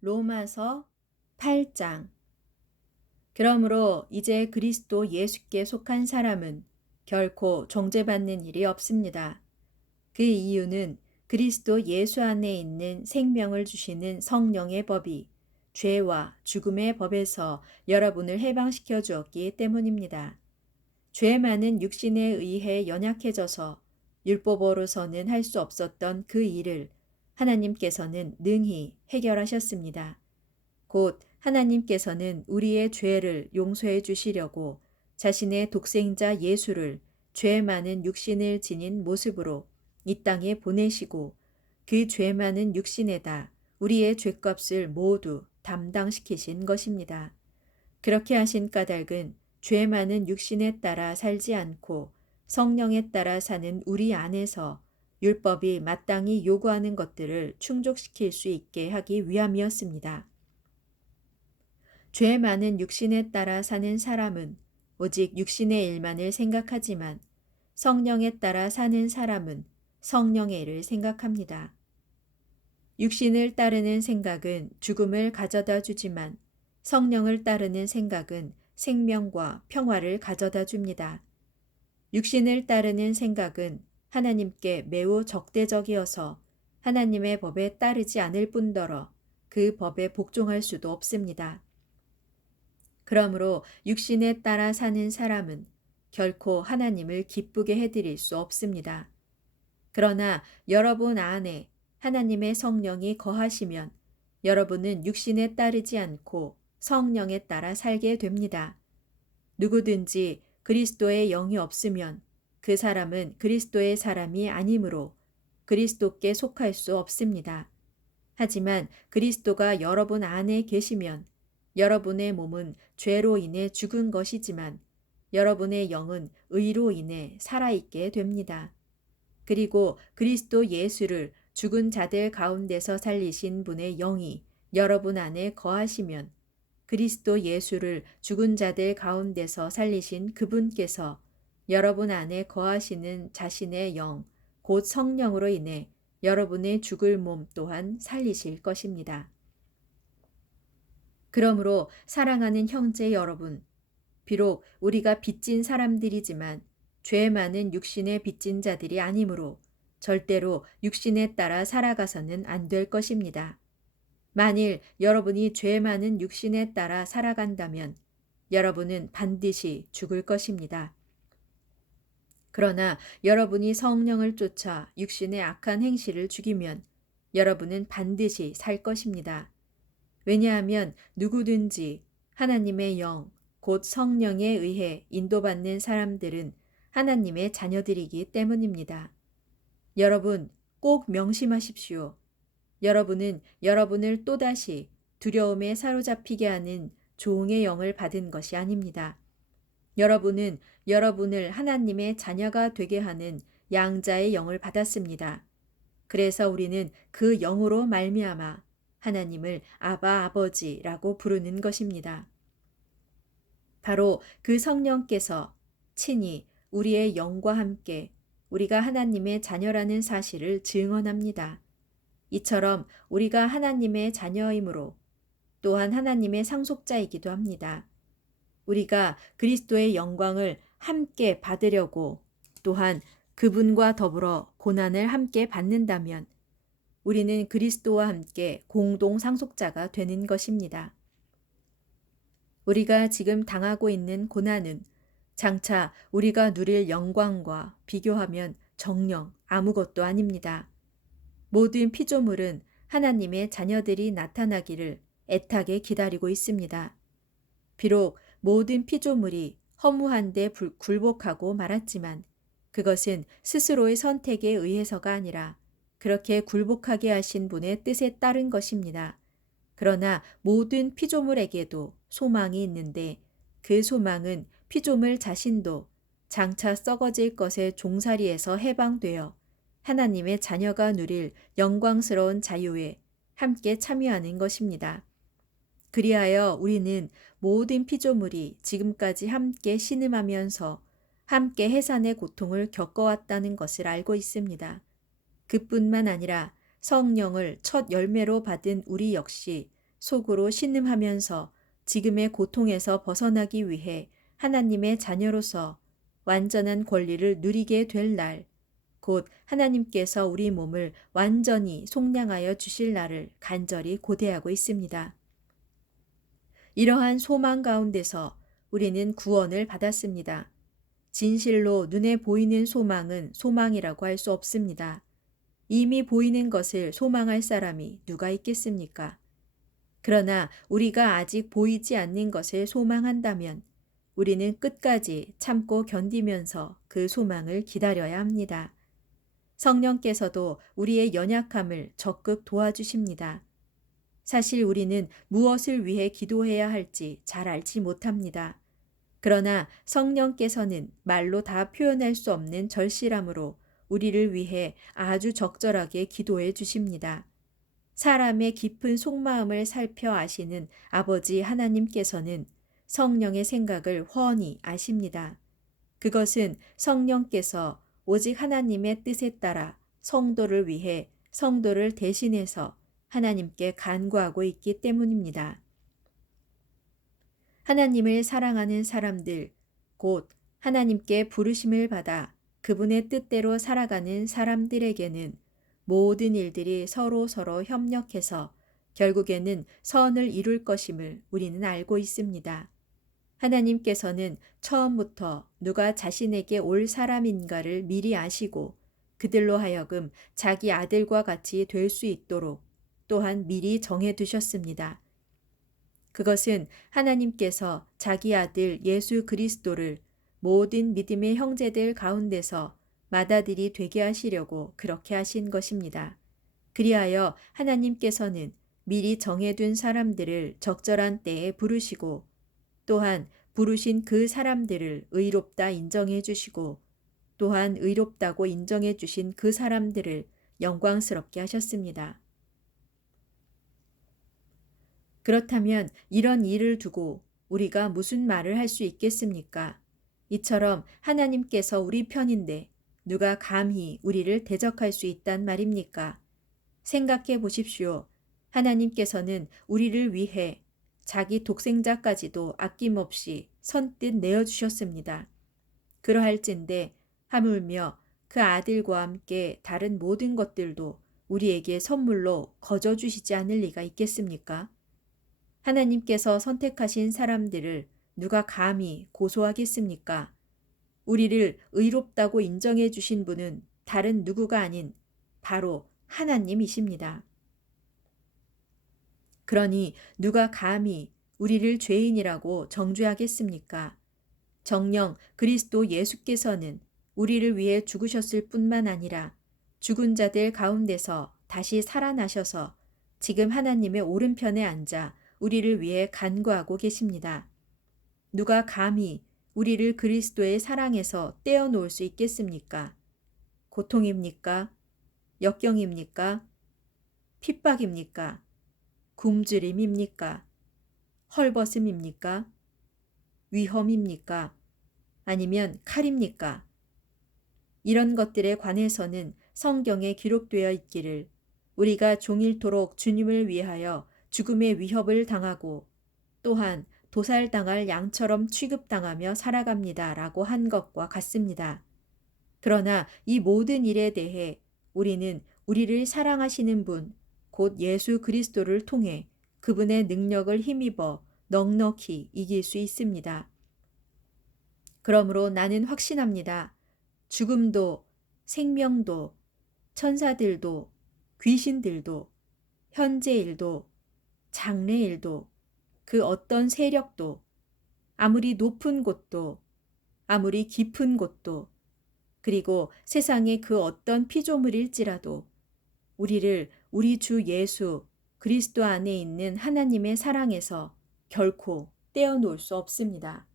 로마서 8장. 그러므로 이제 그리스도 예수께 속한 사람은 결코 정죄받는 일이 없습니다. 그 이유는 그리스도 예수 안에 있는 생명을 주시는 성령의 법이 죄와 죽음의 법에서 여러분을 해방시켜 주었기 때문입니다. 죄 많은 육신에 의해 연약해져서 율법으로서는 할 수 없었던 그 일을 하나님께서는 능히 해결하셨습니다. 곧 하나님께서는 우리의 죄를 용서해 주시려고 자신의 독생자 예수를 죄 많은 육신을 지닌 모습으로 이 땅에 보내시고 그 죄 많은 육신에다 우리의 죄값을 모두 담당시키신 것입니다. 그렇게 하신 까닭은 죄 많은 육신에 따라 살지 않고 성령에 따라 사는 우리 안에서 율법이 마땅히 요구하는 것들을 충족시킬 수 있게 하기 위함이었습니다. 죄 많은 육신에 따라 사는 사람은 오직 육신의 일만을 생각하지만 성령에 따라 사는 사람은 성령의 일을 생각합니다. 육신을 따르는 생각은 죽음을 가져다 주지만 성령을 따르는 생각은 생명과 평화를 가져다 줍니다. 육신을 따르는 생각은 하나님께 매우 적대적이어서 하나님의 법에 따르지 않을 뿐더러 그 법에 복종할 수도 없습니다. 그러므로 육신에 따라 사는 사람은 결코 하나님을 기쁘게 해드릴 수 없습니다. 그러나 여러분 안에 하나님의 성령이 거하시면 여러분은 육신에 따르지 않고 성령에 따라 살게 됩니다. 누구든지 그리스도의 영이 없으면 그 사람은 그리스도의 사람이 아니므로 그리스도께 속할 수 없습니다. 하지만 그리스도가 여러분 안에 계시면 여러분의 몸은 죄로 인해 죽은 것이지만 여러분의 영은 의로 인해 살아있게 됩니다. 그리고 그리스도 예수를 죽은 자들 가운데서 살리신 분의 영이 여러분 안에 거하시면 그리스도 예수를 죽은 자들 가운데서 살리신 그분께서 여러분 안에 거하시는 자신의 영, 곧 성령으로 인해 여러분의 죽을 몸 또한 살리실 것입니다. 그러므로 사랑하는 형제 여러분, 비록 우리가 빚진 사람들이지만 죄 많은 육신에 빚진 자들이 아니므로 절대로 육신에 따라 살아가서는 안 될 것입니다. 만일 여러분이 죄 많은 육신에 따라 살아간다면 여러분은 반드시 죽을 것입니다. 그러나 여러분이 성령을 쫓아 육신의 악한 행실을 죽이면 여러분은 반드시 살 것입니다. 왜냐하면 누구든지 하나님의 영, 곧 성령에 의해 인도받는 사람들은 하나님의 자녀들이기 때문입니다. 여러분 꼭 명심하십시오. 여러분은 여러분을 또다시 두려움에 사로잡히게 하는 종의 영을 받은 것이 아닙니다. 여러분은 여러분을 하나님의 자녀가 되게 하는 양자의 영을 받았습니다. 그래서 우리는 그 영으로 말미암아 하나님을 아바 아버지라고 부르는 것입니다. 바로 그 성령께서 친히 우리의 영과 함께 우리가 하나님의 자녀라는 사실을 증언합니다. 이처럼 우리가 하나님의 자녀이므로 또한 하나님의 상속자이기도 합니다. 우리가 그리스도의 영광을 함께 받으려고 또한 그분과 더불어 고난을 함께 받는다면 우리는 그리스도와 함께 공동 상속자가 되는 것입니다. 우리가 지금 당하고 있는 고난은 장차 우리가 누릴 영광과 비교하면 정녕 아무것도 아닙니다. 모든 피조물은 하나님의 자녀들이 나타나기를 애타게 기다리고 있습니다. 비록 모든 피조물이 허무한데 굴복하고 말았지만 그것은 스스로의 선택에 의해서가 아니라 그렇게 굴복하게 하신 분의 뜻에 따른 것입니다. 그러나 모든 피조물에게도 소망이 있는데 그 소망은 피조물 자신도 장차 썩어질 것의 종살이에서 해방되어 하나님의 자녀가 누릴 영광스러운 자유에 함께 참여하는 것입니다. 그리하여 우리는 모든 피조물이 지금까지 함께 신음하면서 함께 해산의 고통을 겪어왔다는 것을 알고 있습니다. 그뿐만 아니라 성령을 첫 열매로 받은 우리 역시 속으로 신음하면서 지금의 고통에서 벗어나기 위해 하나님의 자녀로서 완전한 권리를 누리게 될 날, 곧 하나님께서 우리 몸을 완전히 속량하여 주실 날을 간절히 고대하고 있습니다. 이러한 소망 가운데서 우리는 구원을 받았습니다. 진실로 눈에 보이는 소망은 소망이라고 할 수 없습니다. 이미 보이는 것을 소망할 사람이 누가 있겠습니까? 그러나 우리가 아직 보이지 않는 것을 소망한다면 우리는 끝까지 참고 견디면서 그 소망을 기다려야 합니다. 성령께서도 우리의 연약함을 적극 도와주십니다. 사실 우리는 무엇을 위해 기도해야 할지 잘 알지 못합니다. 그러나 성령께서는 말로 다 표현할 수 없는 절실함으로 우리를 위해 아주 적절하게 기도해 주십니다. 사람의 깊은 속마음을 살펴 아시는 아버지 하나님께서는 성령의 생각을 훤히 아십니다. 그것은 성령께서 오직 하나님의 뜻에 따라 성도를 위해 성도를 대신해서 하나님께 간구하고 있기 때문입니다. 하나님을 사랑하는 사람들, 곧 하나님께 부르심을 받아 그분의 뜻대로 살아가는 사람들에게는 모든 일들이 서로 협력해서 결국에는 선을 이룰 것임을 우리는 알고 있습니다. 하나님께서는 처음부터 누가 자신에게 올 사람인가를 미리 아시고 그들로 하여금 자기 아들과 같이 될 수 있도록 또한 미리 정해 두셨습니다. 그것은 하나님께서 자기 아들 예수 그리스도를 모든 믿음의 형제들 가운데서 맏아들이 되게 하시려고 그렇게 하신 것입니다. 그리하여 하나님께서는 미리 정해둔 사람들을 적절한 때에 부르시고 또한 부르신 그 사람들을 의롭다 인정해 주시고 또한 의롭다고 인정해 주신 그 사람들을 영광스럽게 하셨습니다. 그렇다면 이런 일을 두고 우리가 무슨 말을 할 수 있겠습니까? 이처럼 하나님께서 우리 편인데 누가 감히 우리를 대적할 수 있단 말입니까? 생각해 보십시오. 하나님께서는 우리를 위해 자기 독생자까지도 아낌없이 선뜻 내어주셨습니다. 그러할진대 하물며 그 아들과 함께 다른 모든 것들도 우리에게 선물로 거저 주시지 않을 리가 있겠습니까? 하나님께서 선택하신 사람들을 누가 감히 고소하겠습니까? 우리를 의롭다고 인정해 주신 분은 다른 누구가 아닌 바로 하나님이십니다. 그러니 누가 감히 우리를 죄인이라고 정죄하겠습니까? 정녕 그리스도 예수께서는 우리를 위해 죽으셨을 뿐만 아니라 죽은 자들 가운데서 다시 살아나셔서 지금 하나님의 오른편에 앉아 우리를 위해 간구하고 계십니다. 누가 감히 우리를 그리스도의 사랑에서 떼어놓을 수 있겠습니까? 고통입니까? 역경입니까? 핍박입니까? 굶주림입니까? 헐벗음입니까? 위험입니까? 아니면 칼입니까? 이런 것들에 관해서는 성경에 기록되어 있기를 우리가 종일토록 주님을 위하여 죽음의 위협을 당하고 또한 도살당할 양처럼 취급당하며 살아갑니다. 라고 한 것과 같습니다. 그러나 이 모든 일에 대해 우리는 우리를 사랑하시는 분, 곧 예수 그리스도를 통해 그분의 능력을 힘입어 넉넉히 이길 수 있습니다. 그러므로 나는 확신합니다. 죽음도, 생명도, 천사들도, 귀신들도, 현재일도, 장래일도, 그 어떤 세력도, 아무리 높은 곳도, 아무리 깊은 곳도, 그리고 세상의 그 어떤 피조물일지라도 우리를 우리 주 예수 그리스도 안에 있는 하나님의 사랑에서 결코 떼어놓을 수 없습니다.